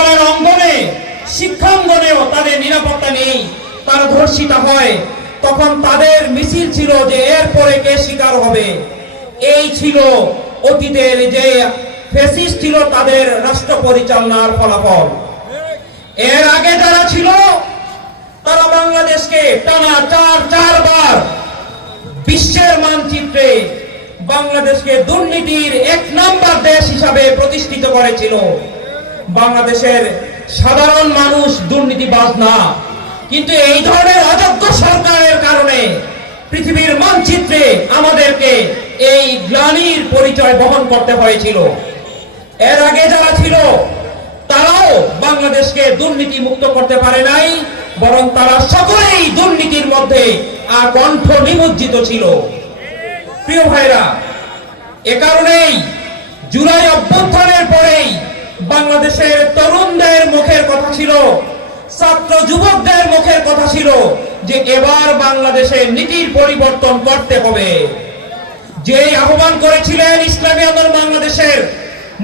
বিশ্ববিদ্যালয়ের অঙ্গনে শিক্ষাঙ্গনেও তাদের নিরাপত্তা নেই, তারা ধর্ষিত হয়। তখন তাদের মিছিল ছিল যে এরপরে কে শিকার হবে। এই ছিল অতীতের যে ফ্যাসিস্ট ছিল তাদের রাষ্ট্র পরিচালনার ফলাফল। এর আগে যারা ছিল তারা বাংলাদেশকে টানা চারবার বিশ্বের মানচিত্রে বাংলাদেশকে দুর্নীতির 1 নম্বর দেশ হিসাবে প্রতিষ্ঠিত করেছিল। বাংলাদেশের সাধারণ মানুষ দুর্নীতিবাজ না, কিন্তু এই ধরনের অযোগ্য সরকারের কারণে পৃথিবীর মানচিত্রে আমাদেরকে এই গ্লানির পরিচয় বহন করতে হয়েছিল। এর আগে যারা ছিল তারাও বাংলাদেশকে দুর্নীতি মুক্ত করতে পারে নাই, বরং তারা সকলেই দুর্নীতির মধ্যে কণ্ঠ নিমজ্জিত ছিল। প্রিয় ভাইরা, এ কারণেই জুলাই অভ্যুত্থানের পরেই বাংলাদেশের তরুণদের মুখের কথা ছিল, ছাত্র যুবকদের মুখের কথা ছিল যে এবার বাংলাদেশের নীতির পরিবর্তন করতে হবে। যেই আহ্বান করেছিলেন ইসলামী আন্দোলন বাংলাদেশের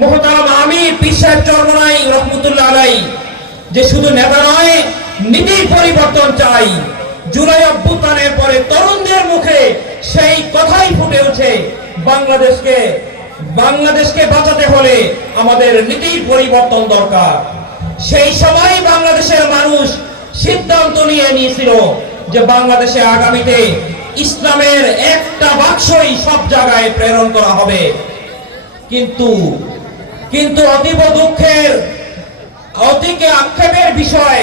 মোহতারাম আমির পীর সাহেব চরমনাই রহমতুল্লাহ আলাইহি, যে শুধু নেতা নয় নীতির পরিবর্তন চাই। জুলাই অভ্যুত্থানের পরে তরুণদের মুখে সেই কথাই ফুটে ওঠে, বাংলাদেশকে বাঁচাতে হলে আমাদের নীতির পরিবর্তন দরকার। সেই সময় বাংলাদেশের মানুষ সিদ্ধান্ত নিয়েছিল যে বাংলাদেশে আগামীতে ইসলামের একটা বাক্সই সব জায়গায় প্রেরণ করা হবে। কিন্তু অতীব দুঃখের, অতিকে আক্ষেপের বিষয়,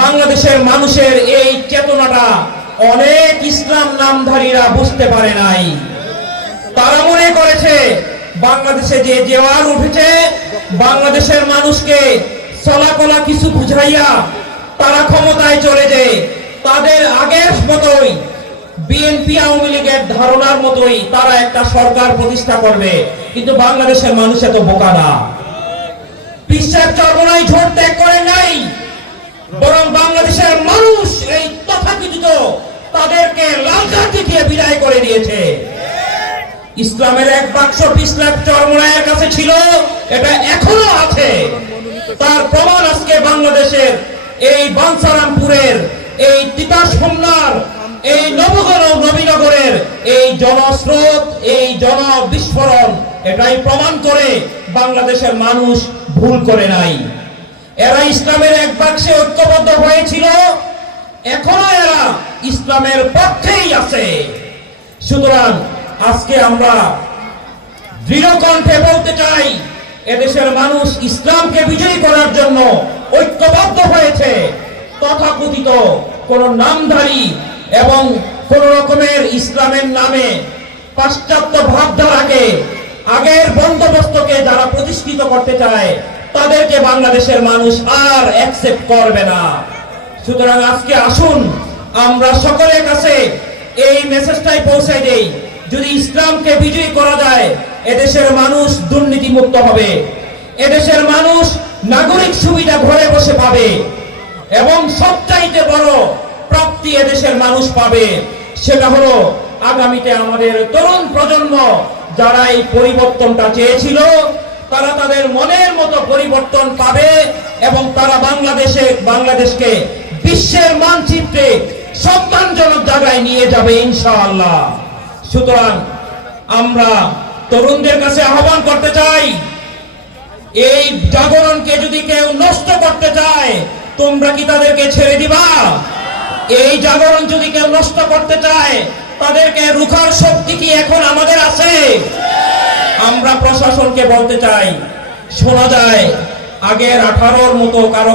বাংলাদেশের মানুষের এই চেতনাটা অনেক ইসলাম নামধারীরা বুঝতে পারে নাই। তারা মনে করেছে বাংলাদেশে যে জোয়ার উঠেছে, বাংলাদেশের মানুষকে চলাকলা কিছু বুঝাইয়া তারা ক্ষমতায় চলে যায়, তাদের আগের মতোই বিএনপি আওয়ামী লীগের ধারণার মতোই তারা একটা সরকার প্রতিষ্ঠা করবে। কিন্তু বাংলাদেশের মানুষ এত বোকা না। পীর সাহেব চরমনাই ঝোট ত্যাগ করে নাই, বরং বাংলাদেশের মানুষ এই তথাকথিত তাদেরকে লাল কাঠি দিয়ে বিদায় করে দিয়েছে। ইসলামের এক বাক্স পীর সাহেব চরমনাইয়ের কাছে ছিল, এটা এখনো আছে। তার প্রমাণ আজকে বাংলাদেশের এই বাঞ্ছারামপুরের, এই তিতাস হোমনার, এই নবীনগরের এই জনস্রোত, এই জনবিস্ফোরণ এটাই প্রমাণ করে বাংলাদেশের মানুষ ভুল করে নাই। এরা ইসলামের এক বাক্সে ঐক্যবদ্ধ হয়েছিল, এখনো এরা ইসলামের পক্ষেই আছে। সুতরাং আজকে আমরা দৃঢ় কণ্ঠে বলতে চাই, এদেশের মানুষ ইসলামকে বিজয়ী করার জন্য ঐক্যবদ্ধ হয়েছে। তথাকথিত কোন নামধারী এবং কোন রকমের ইসলামের নামে পাশ্চাত্য ভাবধারাকে, আগের বন্দোবস্তকে যারা প্রতিষ্ঠিত করতে চায় তাদেরকে বাংলাদেশের মানুষ আর অ্যাকসেপ্ট করবে না। সুতরাং আজকে আসুন আমরা সকলের কাছে এই মেসেজটাই পৌঁছে দেই, যদি ইসলামকে বিজয়ী করা যায় এদেশের মানুষ দুর্নীতি মুক্ত হবে, এদেশের মানুষ নাগরিক সুবিধা ঘরে বসে পাবে, এবং সবচাইতে বড় প্রাপ্তি এদেশের মানুষ পাবে, সেটা হলো আগামীতে আমাদের তরুণ প্রজন্ম যারা এই পরিবর্তনটা চেয়েছিল তারা তাদের মনের মতো পরিবর্তন পাবে, এবং তারা বাংলাদেশকে বিশ্বের মানচিত্রে সম্মানজনক জায়গায় নিয়ে যাবে ইনশাআল্লাহ। সুতরাং আমরা তরুণদের কাছে আহ্বান করতে চাই, এই জাগরণকে যদি কেউ নষ্ট করতে চায় তোমরা কি তাদেরকে ছেড়ে দিবা? এই জাগরণ যদি কেউ নষ্ট করতে চায় তাদেরকে রুখার শক্তি কি এখন আমাদের আছে? আমরা প্রশাসনকে বলতে চাই, শোনা যায় আগের 18-র মতো কারো